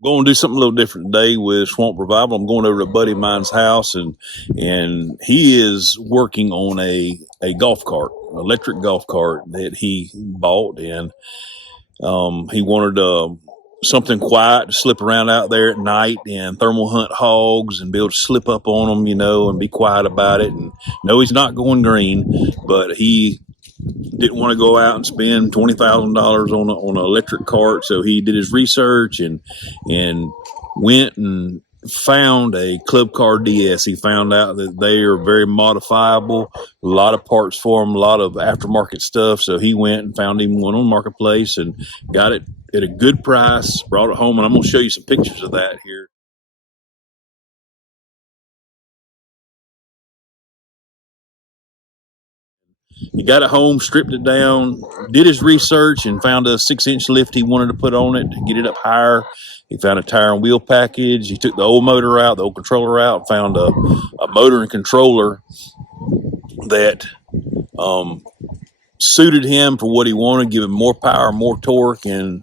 Going to do something a little different today with Swamp Revival. I'm going over to a buddy of mine's house, and he is working on a golf cart, electric golf cart that he bought, and he wanted something quiet to slip around out there at night and thermal hunt hogs and be able to slip up on them, and be quiet about it. And no, he's not going green, but he didn't want to go out and spend $20,000 on an electric cart, so he did his research and went and found a Club Car DS. He found out that they are very modifiable, a lot of parts for them, a lot of aftermarket stuff. So he went and found him one on Marketplace and got it at a good price, brought it home, and I'm going to show you some pictures of that here. He got it home, stripped it down, did his research, and found a 6-inch lift he wanted to put on it to get it up higher. He found a tire and wheel package. He took the old motor out, the old controller out, found a motor and controller that suited him for what he wanted, give him more power, more torque. And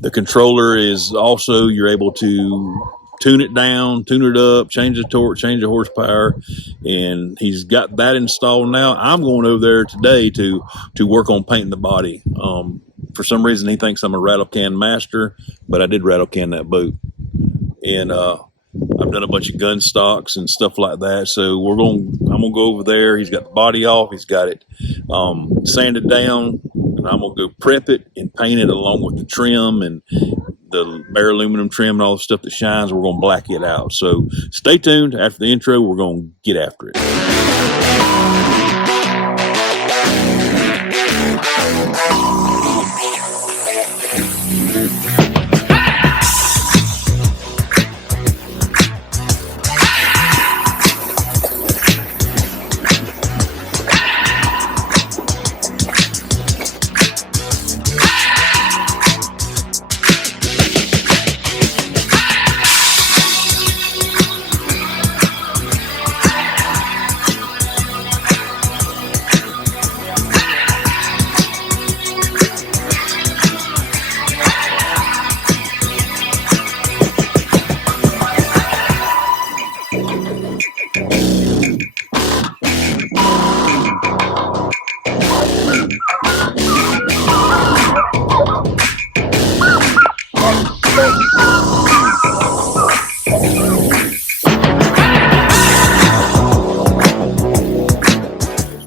the controller is also, you're able to tune it down, tune it up, change the torque, change the horsepower, and he's got that installed now. I'm going over there today to work on painting the body. For some reason, he thinks I'm a Rattle Can Master, but I did rattle can that boat. And I've done a bunch of gun stocks and stuff like that. So I'm gonna go over there. He's got the body off. He's got it sanded down, and I'm gonna go prep it and paint it along with the trim and the bare aluminum trim and all the stuff that shines. We're gonna black it out. So stay tuned. After the intro, we're gonna get after it.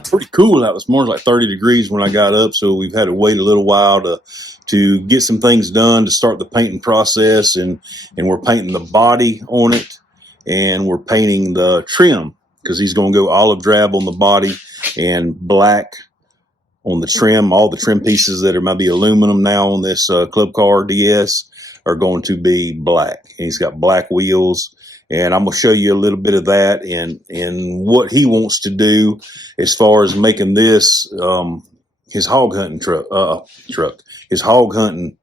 Pretty cool out this morning. Like 30 degrees when I got up, so we've had to wait a little while to get some things done to start the painting process, and we're painting the body on it, and we're painting the trim, because he's going to go olive drab on the body and black on the trim. All the trim pieces that are maybe aluminum now on this Club Car DS are going to be black, and he's got black wheels. And I'm going to show you a little bit of that and what he wants to do as far as making this his hog hunting his hog hunting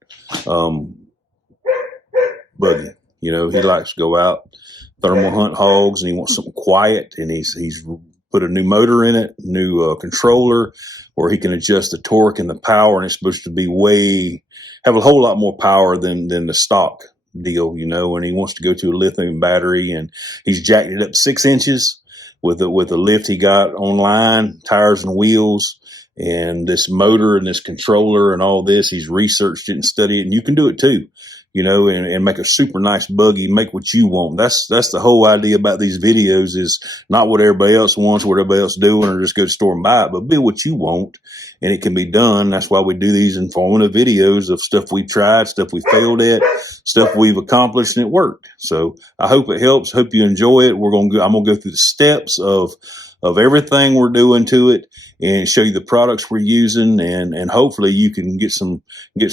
buggy. He likes to go out, thermal hunt hogs, and he wants something quiet. And he's put a new motor in it, new controller, where he can adjust the torque and the power. And it's supposed to have a whole lot more power than the stock deal, and he wants to go to a lithium battery, and he's jacked it up 6 inches with a lift he got online, tires and wheels, and this motor and this controller and all this. He's researched it and studied it, and you can do it too, and make a super nice buggy, make what you want. That's the whole idea about these videos, is not what everybody else wants, what everybody else doing, or just go to the store and buy it, but be what you want, and it can be done. That's why we do these informative videos of stuff we've tried, stuff we failed at, stuff we've accomplished, and it worked. So I hope it helps. Hope you enjoy it. I'm going to go through the steps of everything we're doing to it and show you the products we're using, and hopefully you can get some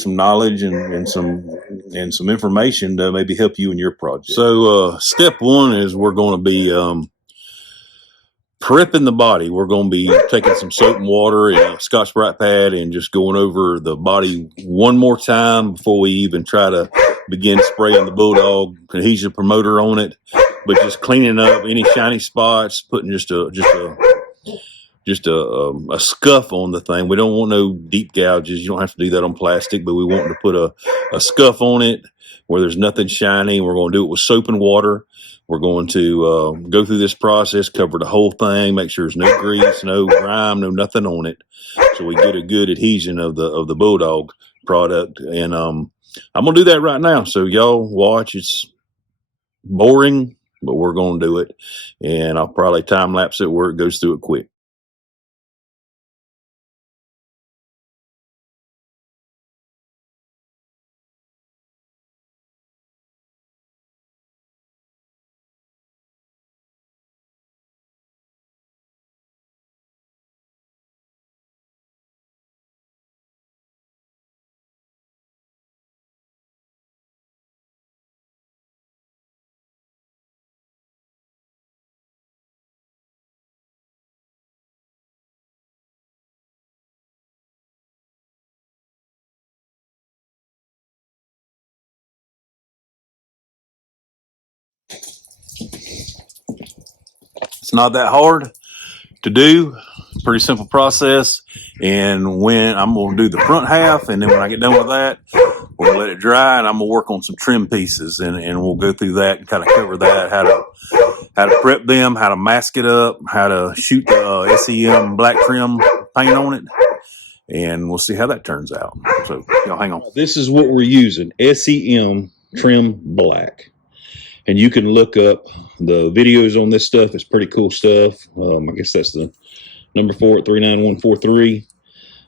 knowledge and some information to maybe help you in your project. So step one is we're going to be prepping the body. We're going to be taking some soap and water and a Scotch-Brite pad and just going over the body one more time before we even try to begin spraying the Bulldog adhesion promoter on it. But just cleaning up any shiny spots, putting just a just a scuff on the thing. We don't want no deep gouges. You don't have to do that on plastic, but we want to put a scuff on it where there's nothing shiny. We're going to do it with soap and water. We're going to go through this process, cover the whole thing, make sure there's no grease, no grime, no nothing on it, so we get a good adhesion of the Bulldog product. And I'm gonna do that right now. So y'all watch. It's boring, but we're gonna do it, and I'll probably time lapse it where it goes through it quick. It's not that hard to do. Pretty simple process. And when I'm going to do the front half, and then when I get done with that, we're going to let it dry, and I'm going to work on some trim pieces, and we'll go through that and kind of cover that, how to prep them, how to mask it up, how to shoot the SEM black trim paint on it, and we'll see how that turns out. So y'all hang on. This is what we're using, SEM trim black. And you can look up the videos on this stuff. It's pretty cool stuff. I guess that's the number 4 at 39143.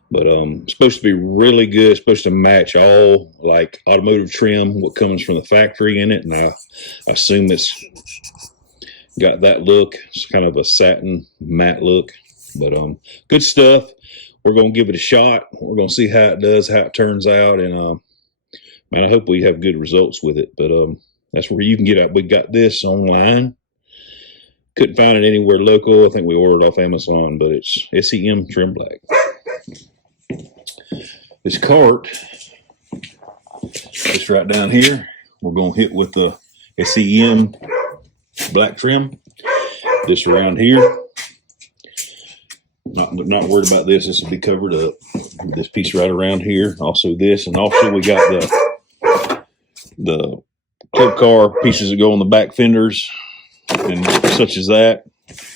But it's supposed to be really good. It's supposed to match all like automotive trim, what comes from the factory in it. And I assume it's got that look. It's kind of a satin matte look. But good stuff. We're going to give it a shot. We're going to see how it does, how it turns out. And man, I hope we have good results with it. But that's where you can get it. We got this online. Couldn't find it anywhere local. I think we ordered off Amazon, but it's SEM Trim Black. This cart, it's right down here. We're going to hit with the SEM Black Trim. This around here. Not worried about this. This will be covered up. This piece right around here. Also this, and also we got the club car pieces that go on the back fenders and such as that.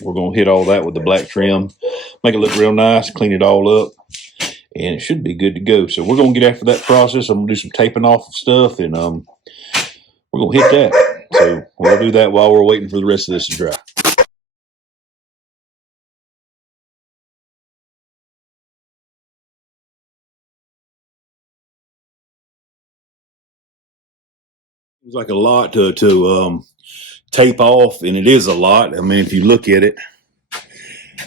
We're going to hit all that with the black trim, make it look real nice, clean it all up, and it should be good to go. So we're going to get after that process. I'm going to do some taping off of stuff, and we're going to hit that. So we'll do that while we're waiting for the rest of this to dry. It's like a lot to tape off, and it is a lot. I mean, if you look at it,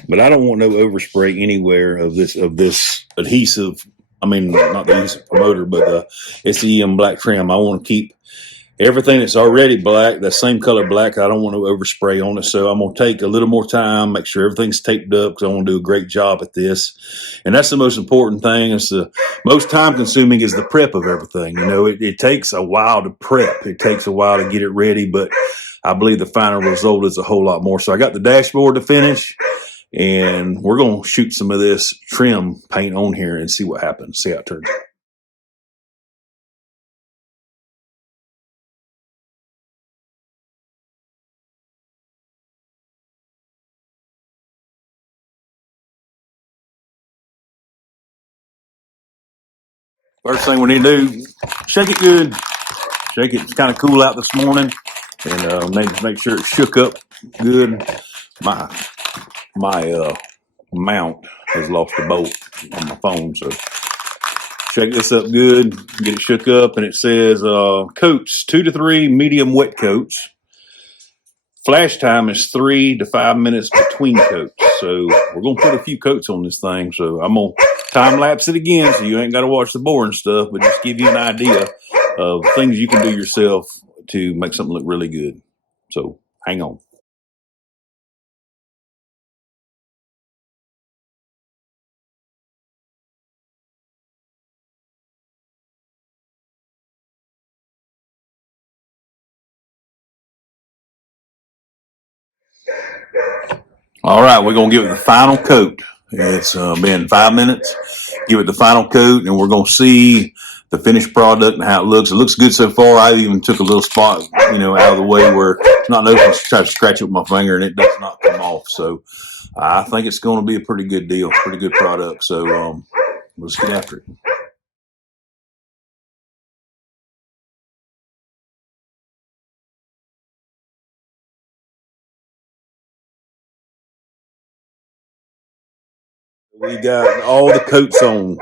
but I don't want no overspray anywhere of this adhesive. I mean, not the adhesive promoter, but the SEM black trim. I want to keep everything that's already black, that same color black. I don't want to overspray on it. So I'm going to take a little more time, make sure everything's taped up, because I want to do a great job at this. And that's the most important thing. It's the most time consuming is the prep of everything. You know, it takes a while to prep. It takes a while to get it ready, but I believe the final result is a whole lot more. So I got the dashboard to finish, and we're going to shoot some of this trim paint on here and see what happens, see how it turns out. First thing we need to do, shake it good. Shake it. It's kind of cool out this morning, and make sure it's shook up good. My mount has lost a bolt on my phone, so shake this up good, get it shook up, and it says coats 2 to 3 medium wet coats. Flash time is 3 to 5 minutes between coats. So we're gonna put a few coats on this thing. So I'm gonna time lapse it again, so you ain't got to watch the boring stuff, but just give you an idea of things you can do yourself to make something look really good. So hang on. All right, we're going to give it the final coat. It's been 5 minutes. Give it the final coat, and we're going to see the finished product and how it looks. It looks good so far. I even took a little spot, out of the way where it's not nothing to try to scratch it with my finger, and it does not come off. So I think it's going to be a pretty good deal, pretty good product. So let's get after it. We got all the coats on,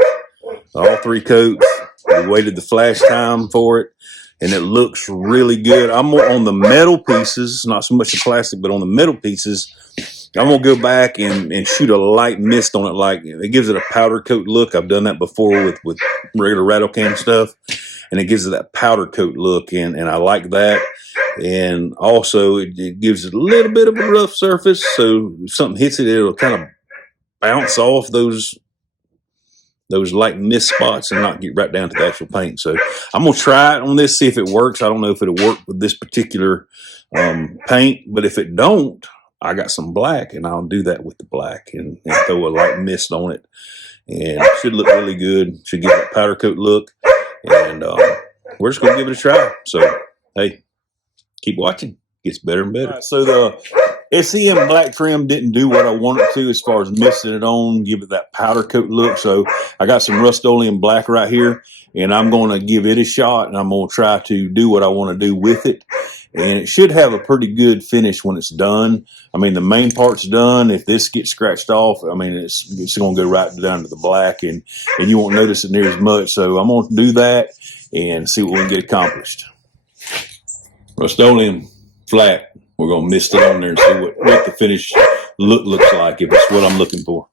all 3 coats. We waited the flash time for it, and it looks really good. I'm on the metal pieces, not so much the plastic, but on the metal pieces, I'm going to go back and shoot a light mist on it. Like, it gives it a powder coat look. I've done that before with regular Rattle Can stuff, and it gives it that powder coat look, and I like that. And also, it gives it a little bit of a rough surface, so if something hits it, it'll kind of bounce off those light mist spots and not get right down to the actual paint. So I'm going to try it on this, see if it works. I don't know if it'll work with this particular paint, but if it don't, I got some black, and I'll do that with the black and throw a light mist on it. And it should look really good. Should give it a powder coat look. And we're just going to give it a try. So, hey, keep watching. Gets better and better. Right, so the SEM black trim didn't do what I wanted to as far as misting it on, give it that powder coat look. So I got some Rust-Oleum black right here, and I'm going to give it a shot, and I'm going to try to do what I want to do with it. And it should have a pretty good finish when it's done. I mean, the main part's done. If this gets scratched off, I mean, it's going to go right down to the black, and you won't notice it near as much. So I'm going to do that and see what we can get accomplished. Rust-Oleum flat. We're going to mist it on there and see what the finished look looks like, if it's what I'm looking for.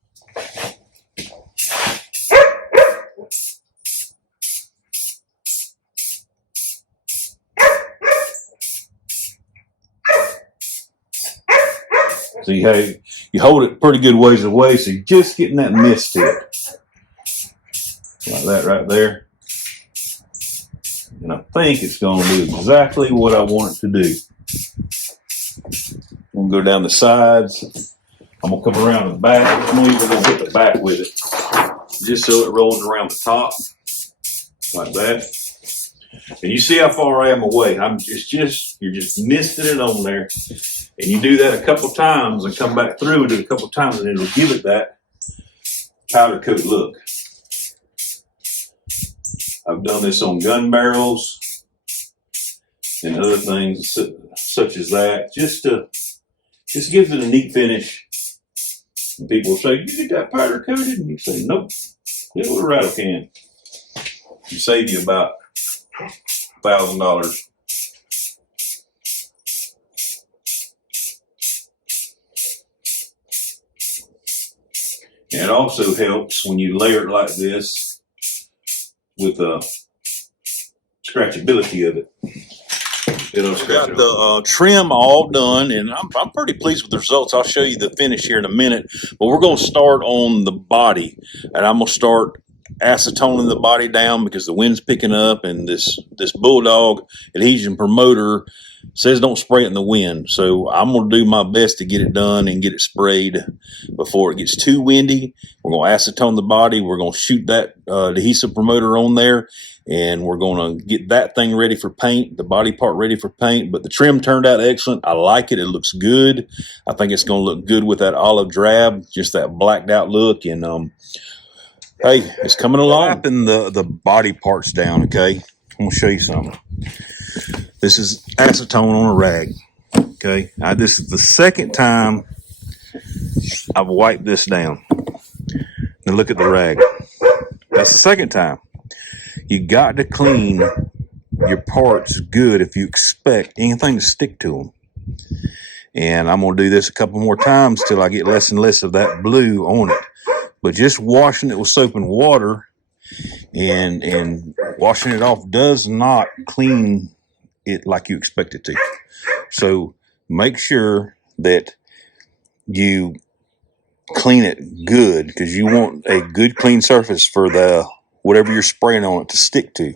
See how you hold it pretty good ways away, so you're just getting that mist to it. Like that right there. And I think it's going to do exactly what I want it to do. I'm going to go down the sides. I'm going to come around the back. I'm even going to hit the back with it, just so it rolls around the top, like that. And you see how far I am away. You're just misting it on there. And you do that a couple times and come back through and do it a couple times, and it'll give it that powder coat look. I've done this on gun barrels and other things such as that, just gives it a neat finish. And people will say, "You get that powder coated?" And you say, "Nope, get it with a Rattle Can." You save you about $1,000. And it also helps when you layer it like this with the scratchability of it. It'll scratch. Got the trim all done, and I'm pretty pleased with the results. I'll show you the finish here in a minute, but we're going to start on the body, and I'm going to start acetoning the body down because the wind's picking up, and this Bulldog adhesion promoter says don't spray it in the wind. So I'm going to do my best to get it done and get it sprayed before it gets too windy. We're going to acetone the body. We're going to shoot that adhesive promoter on there, and we're going to get that thing ready for paint, the body part ready for paint. But the trim turned out excellent. I like it. It looks good. I think it's going to look good with that olive drab, just that blacked out look. And hey, it's coming along. Wrapping the body parts down, okay? I'm going to show you something. This is acetone on a rag, okay? Now, this is the second time I've wiped this down. Now look at the rag. That's the second time. You got to clean your parts good if you expect anything to stick to them. And I'm going to do this a couple more times till I get less and less of that blue on it. But just washing it with soap and water and washing it off does not clean it like you expect it to. So make sure that you clean it good, because you want a good clean surface for the whatever you're spraying on it to stick to.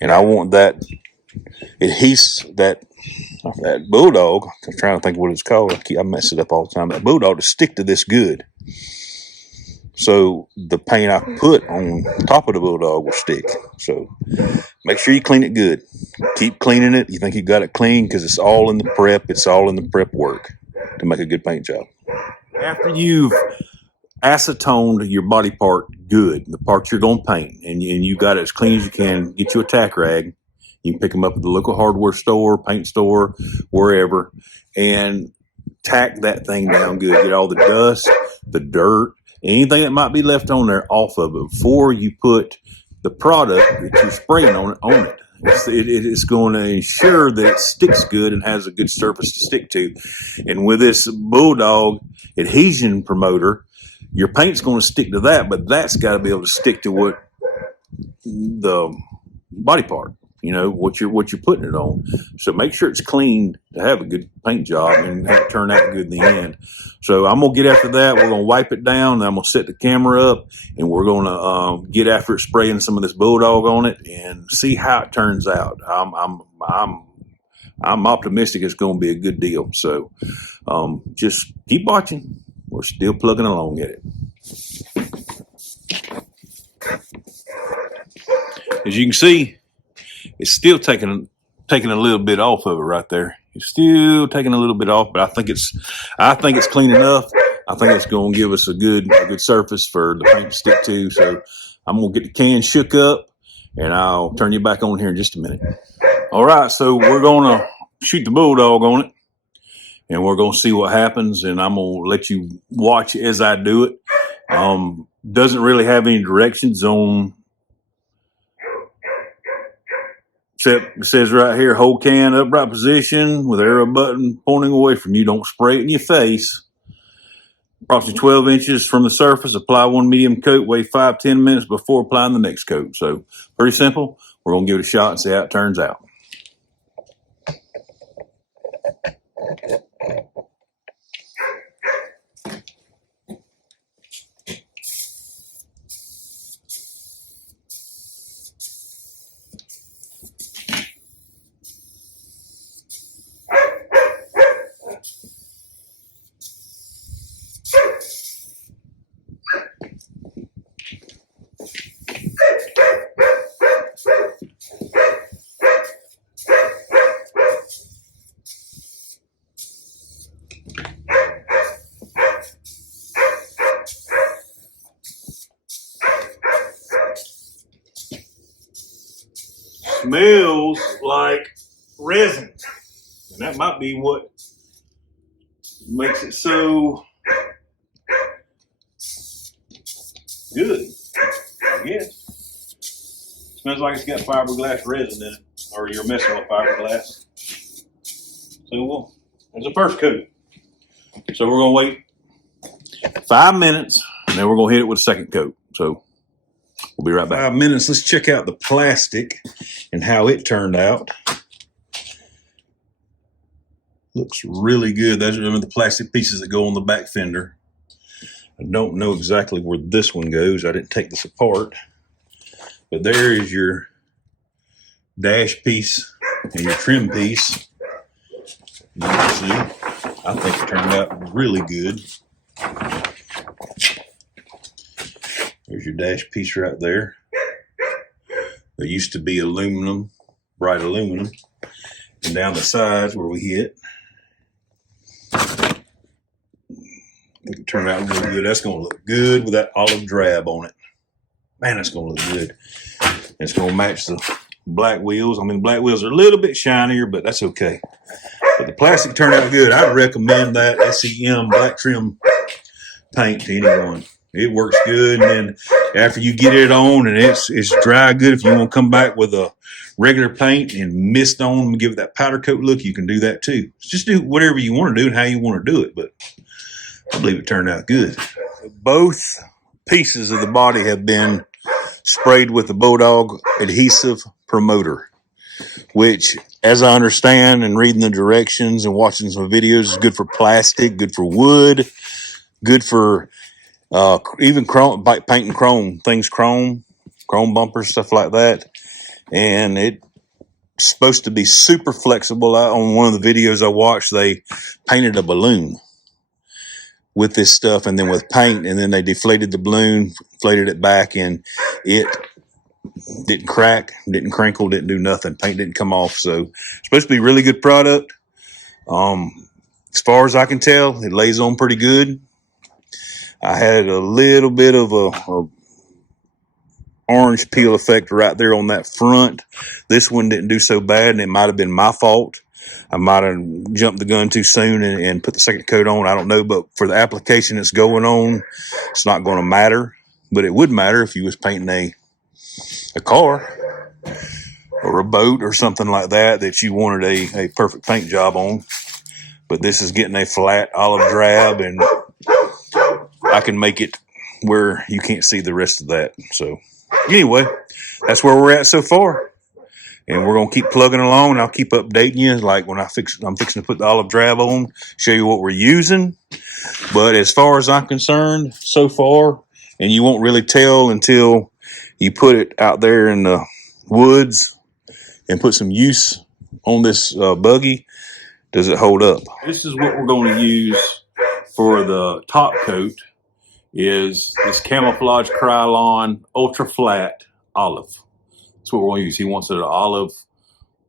And I want that adhesive, that That Bulldog, I'm trying to think what it's called. I mess it up all the time. That Bulldog to stick to this good. So the paint I put on top of the Bulldog will stick. So make sure you clean it good. Keep cleaning it. You think you got it clean because it's all in the prep. It's all in the prep work to make a good paint job. After you've acetoned your body part good, the parts you're going to paint, and you got it as clean as you can, get you a tack rag. You can pick them up at the local hardware store, paint store, wherever, and tack that thing down good. Get all the dust, the dirt, anything that might be left on there off of it before you put the product that you're spraying on it. It's going to ensure that it sticks good and has a good surface to stick to. And with this Bulldog adhesion promoter, your paint's going to stick to that, but that's got to be able to stick to what the body part, what you're putting it on. So make sure it's clean to have a good paint job and have it turn out good in the end. So I'm going to get after that. We're going to wipe it down, and I'm going to set the camera up, and we're going to get after it, spraying some of this Bulldog on it and see how it turns out. I'm optimistic it's going to be a good deal. So just keep watching. We're still plugging along at it. As you can see, it's still taking a little bit off of it right there. It's still taking a little bit off, but I think it's clean enough. I think it's going to give us a good surface for the paint to stick to. So I'm going to get the can shook up, and I'll turn you back on here in just a minute. All right, so we're going to shoot the Bulldog on it, and we're going to see what happens, and I'm going to let you watch as I do it. Doesn't really have any directions on. Except it says right here, hold can upright position with arrow button pointing away from you. Don't spray it in your face. Approximately 12 inches from the surface. Apply one medium coat. Wait 5-10 minutes before applying the next coat. So pretty simple. We're going to give it a shot and see how it turns out. Smells like resin, and that might be what makes it so good, I guess. Smells like it's got fiberglass resin in it, or you're messing with fiberglass. So there's the first coat. So we're going to wait 5 minutes, and then we're going to hit it with a second coat. So we'll be right back. 5 minutes. Let's check out the plastic and how it turned out. Looks really good. Those are the plastic pieces that go on the back fender. I don't know exactly where this one goes. I didn't take this apart. But there is your dash piece and your trim piece. You can see, I think it turned out really good. There's your dash piece right there. There used to be aluminum, bright aluminum. And down the sides where we hit, I think it turned out really good. That's going to look good with that olive drab on it. Man, that's going to look good. And it's going to match the black wheels. I mean, the black wheels are a little bit shinier, but that's okay. But the plastic turned out good. I'd recommend that SEM black trim paint to anyone. It works good, and then after you get it on and it's dry good, if you want to come back with a regular paint and mist on and give it that powder coat look, you can do that too. Just do whatever you want to do and how you want to do it, but I believe it turned out good. Both pieces of the body have been sprayed with the Bulldog adhesive promoter, which, as I understand and reading the directions and watching some videos, is good for plastic, good for wood, good for even chrome, painting chrome bumpers, stuff like that. And it supposed to be super flexible. On one of the videos I watched, they painted a balloon with this stuff and then with paint, and then they deflated the balloon, inflated it back, and it didn't crack, didn't crinkle, didn't do nothing. Paint didn't come off. So it's supposed to be a really good product. As far as I can tell, it lays on pretty good. I had a little bit of a orange peel effect right there on that front. This one didn't do so bad, and it might have been my fault. I might have jumped the gun too soon and put the second coat on. I don't know, but for the application that's going on, it's not going to matter. But it would matter if you was painting a car or a boat or something like that you wanted a perfect paint job on. But this is getting a flat olive drab, and I can make it where you can't see the rest of that. So anyway, that's where we're at so far. And we're going to keep plugging along, and I'll keep updating you. Like when I'm fixing to put the olive drab on, show you what we're using. But as far as I'm concerned, so far, and you won't really tell until you put it out there in the woods and put some use on this buggy, does it hold up. This is what we're going to use for the top coat, is this camouflage Krylon ultra flat olive. That's what we're going to use. He wants it an olive,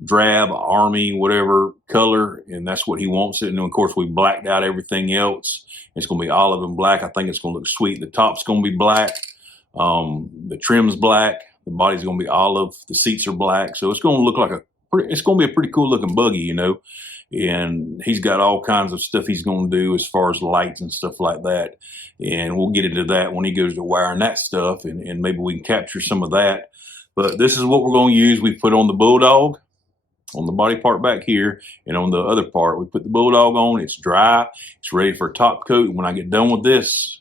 drab, army, whatever color, and that's what he wants it. And then, of course, we blacked out everything else. It's going to be olive and black. I think it's going to look sweet. The top's going to be black. The trim's black. The body's going to be olive. The seats are black. So it's going to look like it's going to be a pretty cool looking buggy, you know. And he's got all kinds of stuff he's going to do as far as lights and stuff like that. And we'll get into that when he goes to wiring that stuff, and maybe we can capture some of that. But this is what we're going to use. We put on the Bulldog on the body part back here, and on the other part, we put the Bulldog on. It's dry. It's ready for a top coat. When I get done with this,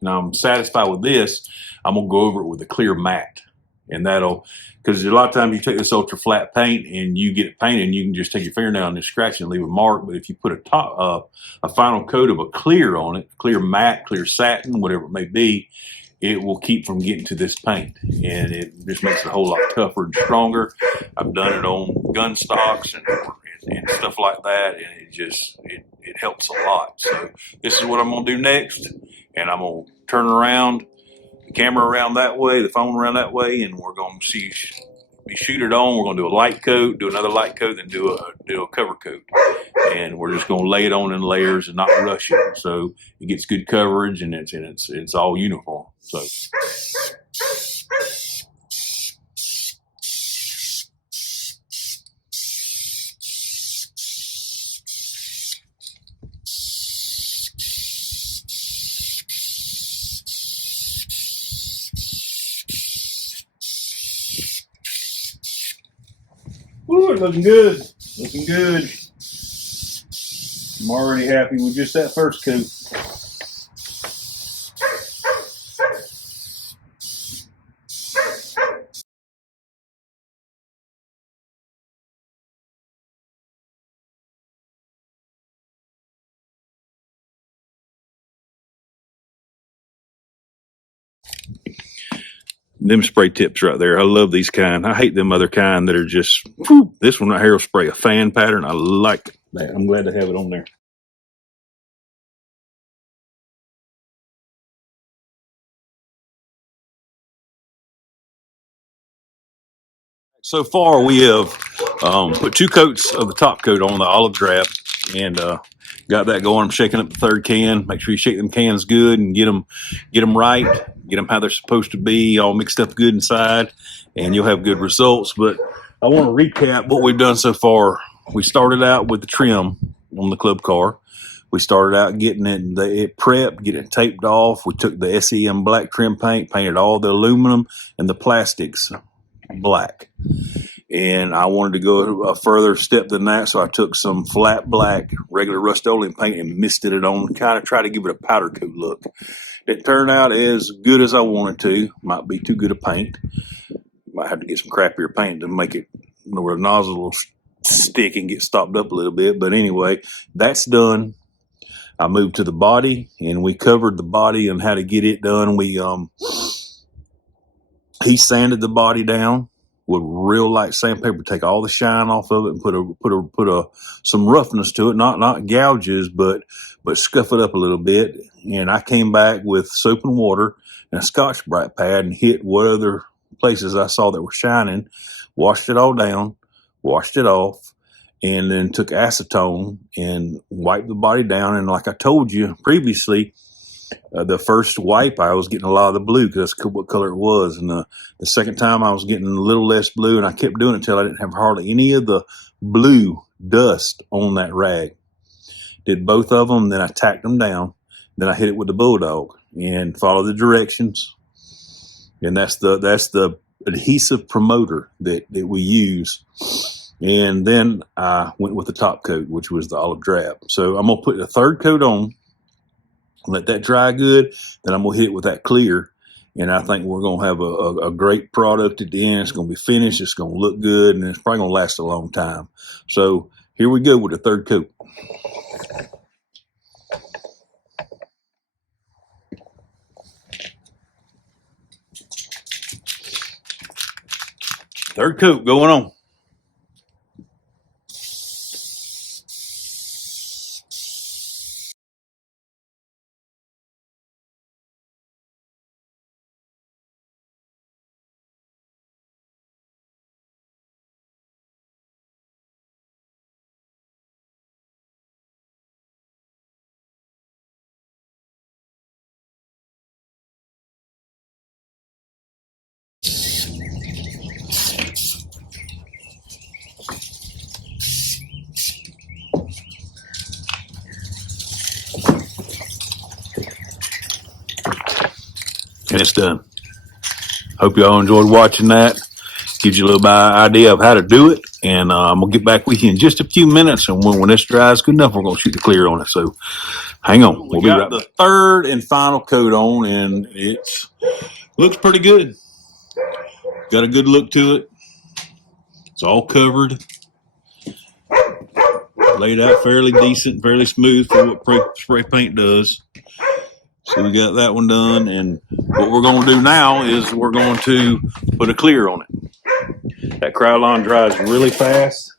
and I'm satisfied with this, I'm going to go over it with a clear matte. And that'll, because a lot of times you take this ultra flat paint and you get it painted, and you can just take your fingernail and just scratch it and leave a mark. But if you put a final coat of a clear on it, clear matte, clear satin, whatever it may be, it will keep from getting to this paint, and it just makes it a whole lot tougher and stronger. I've done it on gun stocks and stuff like that, and it helps a lot. So this is what I'm going to do next, and I'm going to turn around, the camera around that way, the phone around that way, and we're going to shoot it on. We're going to do a light coat, do another light coat, then do a cover coat. And we're just going to lay it on in layers and not rush it, so it gets good coverage, and it's all uniform. So ooh, looking good, looking good. I'm already happy with just that first coat. Them spray tips right there, I love these kind. I hate them other kind that are just, whew, this one right here will spray a fan pattern. I like that. I'm glad to have it on there. So far, we have put 2 coats of the top coat on the olive drab, and got that going. I'm shaking up the third can. Make sure you shake them cans good and get them right, get them how they're supposed to be, all mixed up good inside, and you'll have good results. But I want to recap what we've done so far. We started out with the trim on the club car. We started out getting it prepped, getting it taped off. We took the SEM black trim paint, painted all the aluminum and the plastics black. And I wanted to go a further step than that, so I took some flat black regular Rust-Oleum paint and misted it on, kind of try to give it a powder coat look. It turned out as good as I wanted to. Might be too good a paint. Might have to get some crappier paint to make it where the nozzle will stick and get stopped up a little bit. But anyway, that's done. I moved to the body, and we covered the body and how to get it done. He sanded the body down with real light sandpaper, take all the shine off of it and put some roughness to it, not gouges, but scuff it up a little bit. And I came back with soap and water and a Scotch-Brite pad and hit what other places I saw that were shining, washed it all down, washed it off, and then took acetone and wiped the body down. And like I told you previously, the first wipe, I was getting a lot of the blue because that's what color it was. And the second time, I was getting a little less blue, and I kept doing it until I didn't have hardly any of the blue dust on that rag. Did both of them, then I tacked them down. Then I hit it with the Bulldog and followed the directions. And that's the adhesive promoter that we use. And then I went with the top coat, which was the olive drab. So I'm going to put the third coat on, let that dry good. Then I'm going to hit it with that clear. And I think we're going to have a great product at the end. It's going to be finished. It's going to look good. And it's probably going to last a long time. So here we go with the third coat. Third coat going on. And it's done. Hope y'all enjoyed watching that. Gives you a little idea of how to do it. And I'm going to get back with you in just a few minutes. And when this dries good enough, we're going to shoot the clear on it. So hang on. We'll be right back. The third and final coat on, and it looks pretty good. Got a good look to it. It's all covered. Laid out fairly decent, fairly smooth for what spray paint does. So we got that one done, and what we're going to do now is we're going to put a clear on it. That Krylon dries really fast,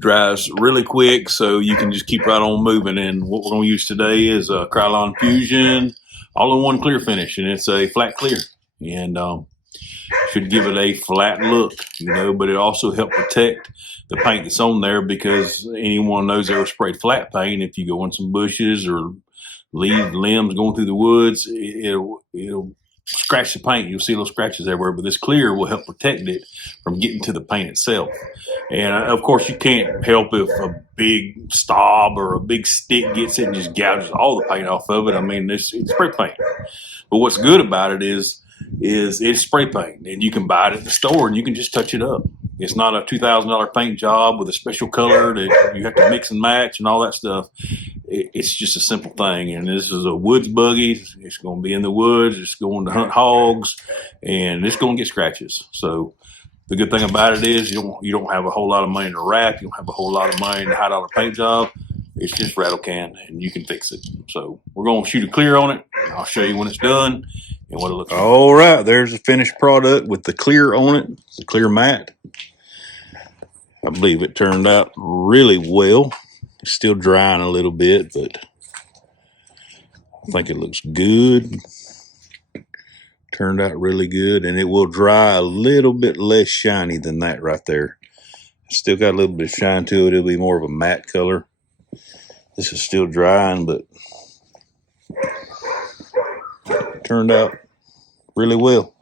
dries really quick, so you can just keep right on moving. And what we're going to use today is a Krylon Fusion all-in-one clear finish, and it's a flat clear, and should give it a flat look, but it also helps protect the paint that's on there, because anyone knows ever sprayed flat paint, if you go in some bushes or leave limbs going through the woods, it'll scratch the paint. You'll see little scratches everywhere, but this clear will help protect it from getting to the paint itself. And of course, you can't help if a big stub or a big stick gets it and just gouges all the paint off of it. I mean, it's spray paint. But what's good about it is it's spray paint, and you can buy it at the store and you can just touch it up. It's not a $2,000 paint job with a special color that you have to mix and match and all that stuff. It's just a simple thing. And this is a woods buggy. It's going to be in the woods. It's going to hunt hogs, and it's going to get scratches. So the good thing about it is you don't have a whole lot of money to wrap. You don't have a whole lot of money to hide out a paint job. It's just Rattle Can, and you can fix it. So we're going to shoot a clear on it. I'll show you when it's done and what it looks like. All right, there's the finished product with the clear on it, the clear matte. I believe it turned out really well. It's still drying a little bit, but I think it looks good. Turned out really good, and it will dry a little bit less shiny than that right there. Still got a little bit of shine to it. It'll be more of a matte color. This is still drying, but turned out really well.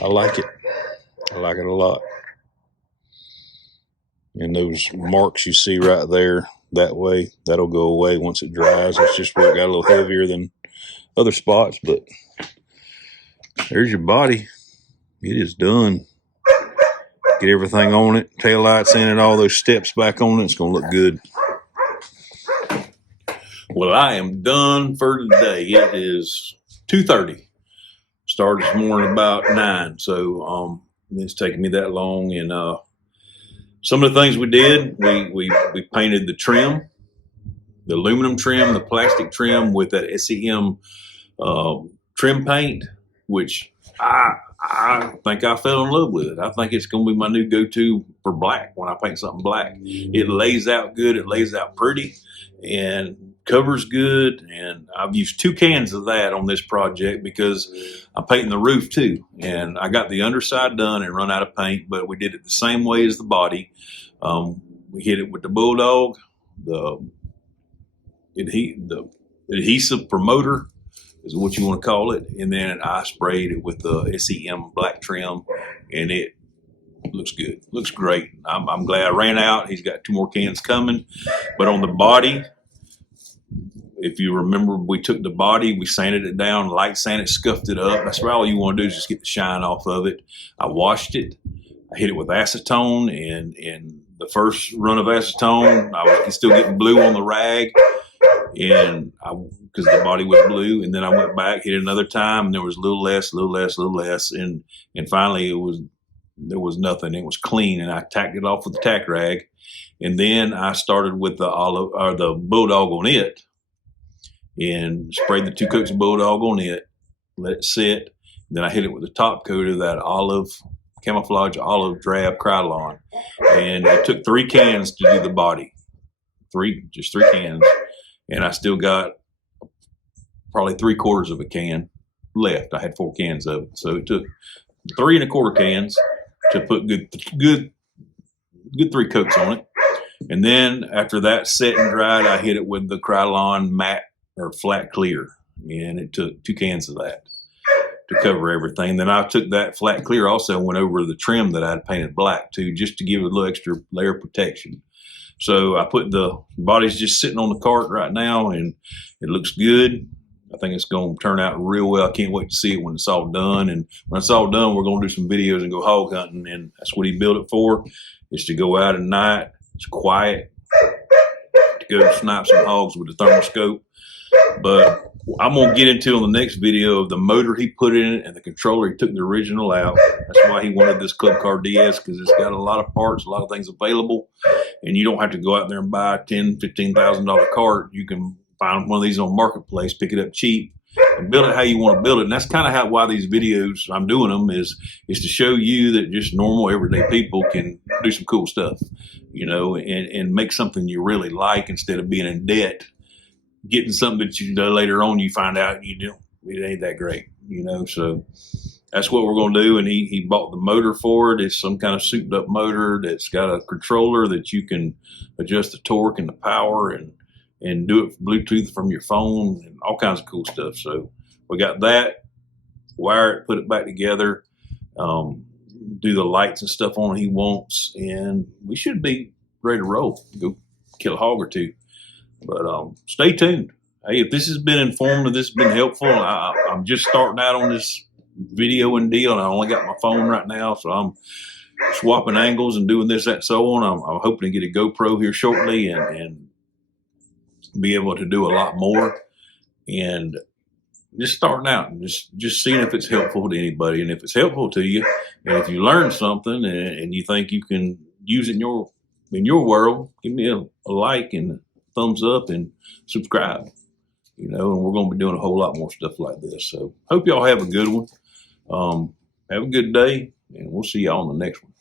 I like it. I like it a lot. And those marks you see right there, that way, that'll go away once it dries. It's just where it got a little heavier than other spots, but there's your body. It is done. Get everything on it, tail lights in it, all those steps back on it. It's going to look good. Well, I am done for today. It is 2:30. Started this morning about 9, so it's taking me that long. And some of the things we did, we painted the trim, the aluminum trim, the plastic trim with that SEM trim paint, which I I think I fell in love with it. I think it's going to be my new go-to for black when I paint something black. It lays out good. It lays out pretty and covers good. And I've used 2 cans of that on this project because I'm painting the roof too. And I got the underside done and run out of paint, but we did it the same way as the body. We hit it with the Bulldog, the adhesive promoter is what you want to call it. And then I sprayed it with the SEM black trim, and it looks good. Looks great. I'm glad I ran out. He's got 2 more cans coming. But on the body, if you remember, we took the body, we sanded it down, light sanded, scuffed it up. That's all you want to do is just get the shine off of it. I washed it. I hit it with acetone, and the first run of acetone, I was still getting blue on the rag, and because the body was blue. And then I went back, hit it another time, and there was a little less, and finally there was nothing. It was clean, and I tacked it off with the tack rag, and then I started with the Bulldog on it, and sprayed the 2 coats of Bulldog on it, let it sit. Then I hit it with the top coat of that camouflage olive drab Krylon, and it took 3 cans to do the body. Just 3 cans, and I still got probably 3/4 of a can left. I had 4 cans of it, so it took 3 1/4 cans to put good 3 coats on it. And then after that set and dried, I hit it with the Krylon matte or flat clear, and it took 2 cans of that to cover everything. Then I took that flat clear also and went over the trim that I'd painted black too, just to give it a little extra layer of protection. So I put the body's just sitting on the cart right now, and it looks good. I think it's going to turn out real well. I can't wait to see it when it's all done. And when it's all done, we're going to do some videos and go hog hunting. And that's what he built it for, is to go out at night. It's quiet, to go snipe some hogs with the thermoscope. But I'm going to get into on the next video of the motor he put in it and the controller. He took the original out. That's why he wanted this Club Car DS, because it's got a lot of parts, a lot of things available. And you don't have to go out there and buy a $10,000, $15,000 cart. You can find one of these on Marketplace, pick it up cheap, and build it how you want to build it. And that's kind of why these videos, I'm doing them, is to show you that just normal, everyday people can do some cool stuff, and make something you really like instead of being in debt, getting something that later on you find out it ain't that great, So that's what we're going to do. And he bought the motor for it. It's some kind of souped up motor that's got a controller that you can adjust the torque and the power and do it Bluetooth from your phone and all kinds of cool stuff. So we got that, wire it, put it back together, do the lights and stuff on it he wants, and we should be ready to roll, go kill a hog or 2. But stay tuned. Hey, if this has been informative, this has been helpful, I'm just starting out on this video and deal, and I only got my phone right now, so I'm swapping angles and doing this, that, and so on. I'm hoping to get a GoPro here shortly and be able to do a lot more, and just starting out and just seeing if it's helpful to anybody. And if it's helpful to you, and if you learn something and you think you can use it in your world, give me a like and a thumbs up and subscribe, and we're going to be doing a whole lot more stuff like this. So hope y'all have a good one. Have a good day, and we'll see y'all on the next one.